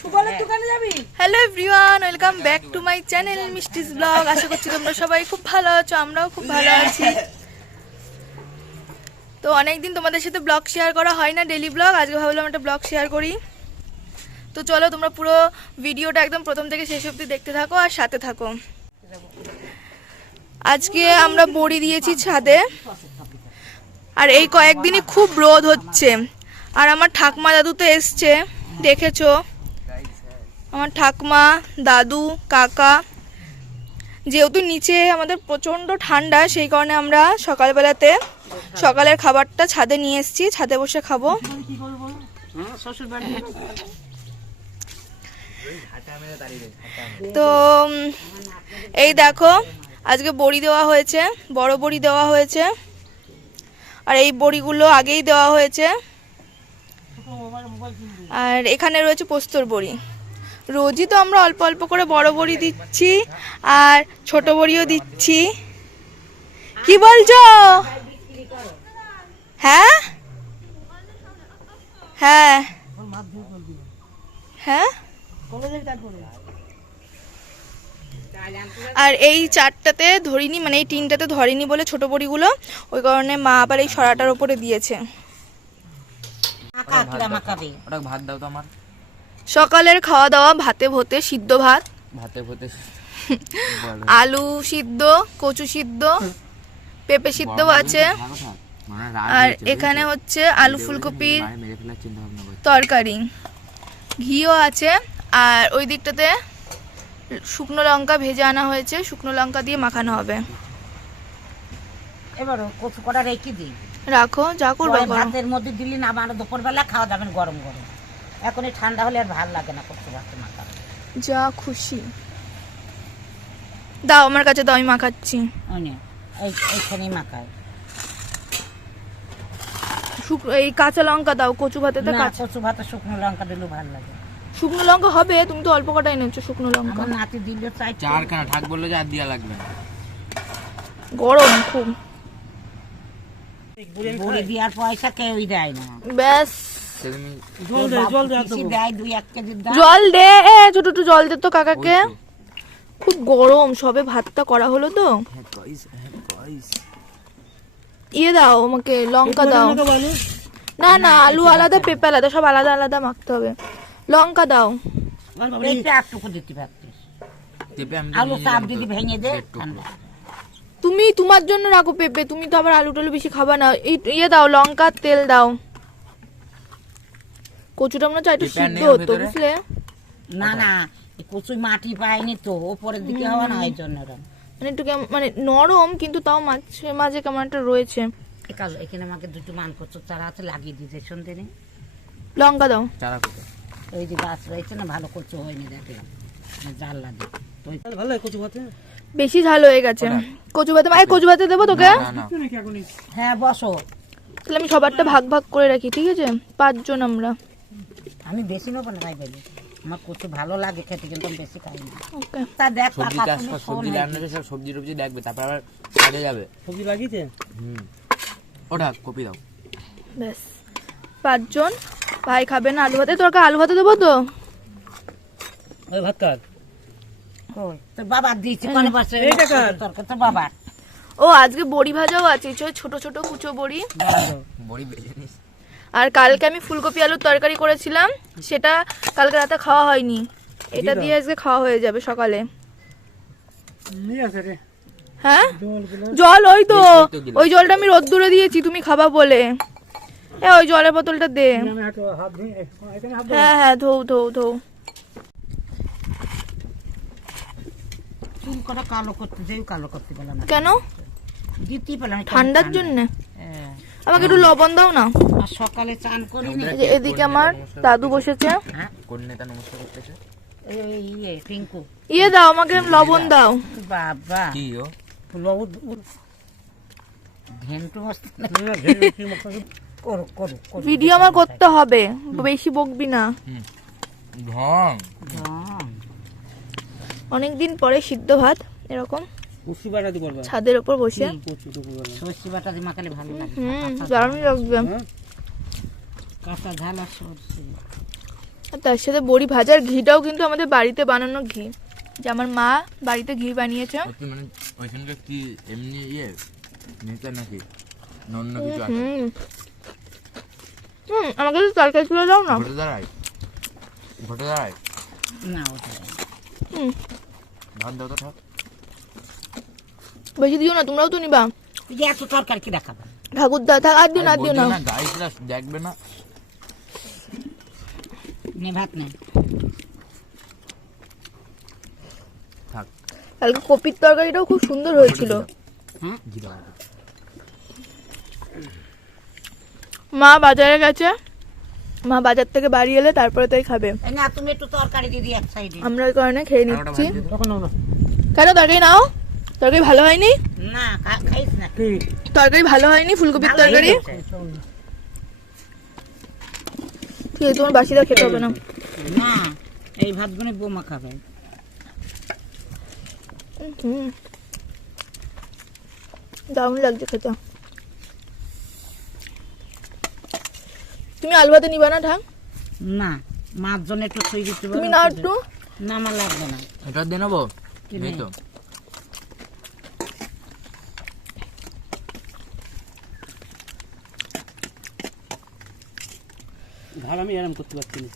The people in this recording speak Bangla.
সুবলের দোকানে যাবি? Hello everyone welcome back to my channel Mishti's blog আশা করছি তোমরা সবাই খুব ভালো আছো আমরাও খুব ভালো আছি। তো অনেকদিন তোমাদের সাথে ব্লগ শেয়ার করা হয় না ডেলি ব্লগ আজকে ভাবলাম একটা ব্লগ শেয়ার করি। তো চলো তোমরা পুরো ভিডিওটা একদম প্রথম থেকে শেষ অবধি দেখতে থাকো আর সাথে থাকো। আজকে আমরা বড়ি দিয়েছি ছাদে। আর এই কয়েকদিনই খুব রোদ হচ্ছে। আর আমার ঠাকমা দাদু তো এসছে। দেখেছ? আমার ঠাকমা, দাদু, কাকা, যেহেতু নিচে আমাদের প্রচণ্ড ঠান্ডা, সেই কারণে আমরা সকালবেলাতে সকালের খাবারটা ছাদে নিয়ে এসেছি। ছাদে বসে খাব। তো এই দেখো, আজকে বড়ি দেওয়া হয়েছে, বড় বড়ি দেওয়া হয়েছে। আর এই বড়িগুলো আগেই দেওয়া হয়েছে। আর এখানে রয়েছে পোস্তর বড়ি। রোজই তো আমরা অল্প অল্প করে বড় বড়ি দিচ্ছি আর ছোট বড়িও দিচ্ছি। কি বলছো? হ্যাঁ? হ্যাঁ। হ্যাঁ? আর এই চারটাতে ধরিনি মানে এই তিনটাতে ধরেনি বলে ছোট বড়িগুলো। ওই কারণে মা আবার এই সরাটার ওপরে দিয়েছে। ওটা ভাত দাও তো। আমার। সকালের খাওয়া দাওয়া ভাতে ভতে সিদ্ধ ভাত। ভাতে ভতে আলু সিদ্ধ কচু সিদ্ধ পেঁপে সিদ্ধ আছে। আর এখানে হচ্ছে আলু ফুলকপির তরকারি। ঘিও আছে। আর ওই দিকটাতে শুকনো লঙ্কা ভেজে আনা হয়েছে। শুকনো লঙ্কা দিয়ে মাখানো হবে। এবার কচু কটা রেখে দিই। রাখো যা করবে ভাতের মধ্যে দিলি না আমার দুপুরবেলা খাওয়া যাবেন গরম গরম। এখন এই ঠান্ডা হলে আর ভালো লাগে না কচু ভাত মাখা যা খুশি। দাও আমার কাছে দাও আমি মাখাচ্ছি। এইখানেই মাখায় শুক- এই কাঁচা লঙ্কা দাও কচু ভাতেতে না কাঁচা কচু ভাতে শুকনো লঙ্কা দিলেও ভালো লাগে। শুকনো লঙ্কা হবে তুমি তো অল্প কটাই এনেছো শুকনো লঙ্কা। আমার নাতি দিলেও চাই চার খানা ঠাক বলল যে আর দিয়া লাগবে গরম খুব। বড়ি দেওয়ার পয়সা কেউই দেয় না। ব্যাস। জল দেয় দুই এক কেজি দাম। জল দে ছোট একটু জল দে তো কাকাকে। খুব গরম সবে ভাতটা করা হলো তো। ইয়ে দাও আমাকে লঙ্কা দাও। না না আলু আলাদা পেঁপে আলাদা সব আলাদা আলাদা মাখতে হবে। লঙ্কা দাও। এইটা একটুকু দিতে পারতিস। আলু চাপ দিদি ভেঙে দে। ঠান্ডা তুমি তোমার জন্য রাখো পেঁপে তুমি তো আবার আলু টালু বেশি খাবা না। এই ইয়ে দাও লঙ্কা তেল দাও। কচুটা মনে হচ্ছে একটু সিদ্ধ হতো বুঝলে? না না এই কচু মাটি পায়নি তো ওপরের দিকে হওয়া না এই জন্য মানে একটু মানে নরম কিন্তু তাও মাঝে মাঝে কেমন একটা রয়েছে। এখানে আমাকে দুটো মান কচু চারা আছে লাগিয়ে দিতে সন্ধে নেই লঙ্কা দাও। চারা ওই যে গাছ রয়েছে না ভালো কচু হয়নি দেখলাম। না জাল লাগে তো ওই বেশি ঝাল হয়ে গেছে। কচু ভাতে এই কচু ভাতে দেবো তোকে? হ্যাঁ বসো। তাহলে আমি সবারটা ভাগ ভাগ করে রাখি ঠিক আছে? পাঁচজন আমরা। আমি বেশি নেব না তাই বলি। আমার কচু ভালো লাগে খেতে কিন্তু আমি বেশি খাই না। ওকে। তা দেখ সবজি চাষ কর সবজি রান্না করে সব সবজি টবজি দেখবে তারপর আবার কাজে যাবে। সবজি লাগিয়েছে? হুম। ওটা কপি দাও। ব্যাস। পাঁচজন। ভাই খাবে না আলু ভাতে? তোর আলু ভাতে দেবো তো? ভাত কার? তোর বাবা দিয়েছে কোনে পাশে? এইটা তোর বাবা। ও আজকে বড়ি ভাজাও আছে ছোট ছোট কুচো বড়ি। বড়ি বেজে নিস। আর কালকে আমি ফুলকপি আলুর তরকারি করেছিলাম সেটা কালকে রাতে খাওয়া হয়নি। এটা দিয়ে আজকে খাওয়া হয়ে যাবে সকালে। হ্যাঁ? জল ওই তো। ওই জলটা আমি রোদ্দুরে দিয়েছি তুমি খাবা বলে। এ ওই জলের বোতলটা দে। আমি হাত হাত ধুয়ে এখানে হাত হ্যাঁ হ্যাঁ ধৌ ধৌ ধৌ। চুল করা কালো করতে যেও কালো করতে না। কেন? দিতেই ঠান্ডার জন্য? হ্যাঁ। আমাকে একটু লবণ দাও না। আর সকালে চান এই এদিকে আমার দাদু বসেছে। হ্যাঁ? কোন নেতা নমস্কার করতেছে। ইয়ে পিঙ্কু ইয়ে দাও আমাকে লবণ দাও। বাবা। কি ও? লবণ ঘেন্টু বসতে করো করো করো। ভিডিও আমার করতে হবে। বেশি বকবি না। হুম। ঢং ঢং। অনেকদিন পরে সিদ্ধ ভাত এরকম। ছাদের ওপর বসে হুম দারুণ লাগবে। তার সাথে বড়ি ভাজার ঘিটাও কিন্তু আমাদের বাড়িতে বানানো ঘি। যে আমার মা বাড়িতে ঘি বানিয়েছে। মানে কি এমনি ইয়ে? নেতা নাকি? না কিছু আছে হুম। হুম আমাকে একটু তরকারি তুলে দাও না। ঘটে দাঁড়ায়। ঘটে দাঁড়ায়। না ওটা হুম। ধান দাও তো বেশি দিও না তোমরাও তো নিবা। এত তরকারি কি দেখাবে? ঠাকুর দা থাক আর দিও না আর দিও না। দেখবে না। নে ভাত নে। থাক। কালকে কপির তরকারিটাও খুব সুন্দর হয়েছিল। হ্যাঁ মা বাজারে গেছে? মা বাজার থেকে বাড়ি এলে তারপরে তাই খাবে। না তুমি একটু তরকারি দিয়ে দিই এক সাইডে। আমরা ওই কারণে খেয়ে নিচ্ছি। কেন তরকারি নাও? তরকারি ভালো হয়নি? না খাইস না। তরকারি ভালো হয়নি ফুলকপির তরকারি? ঠিক আছে তোমার বাসিটা খেতে হবে না। না এই ভাতগুলো বোমা খাবে। দারুণ লাগছে খেতে। তুমি আলু ভাতে নিবা না ঢাক না মাছ জন্য একটু থই দিতে তুমি না একটু না আমার লাগবে না। এটা দিয়ে নেব? এই তো। ঘর আমি আরাম করতে পারছি না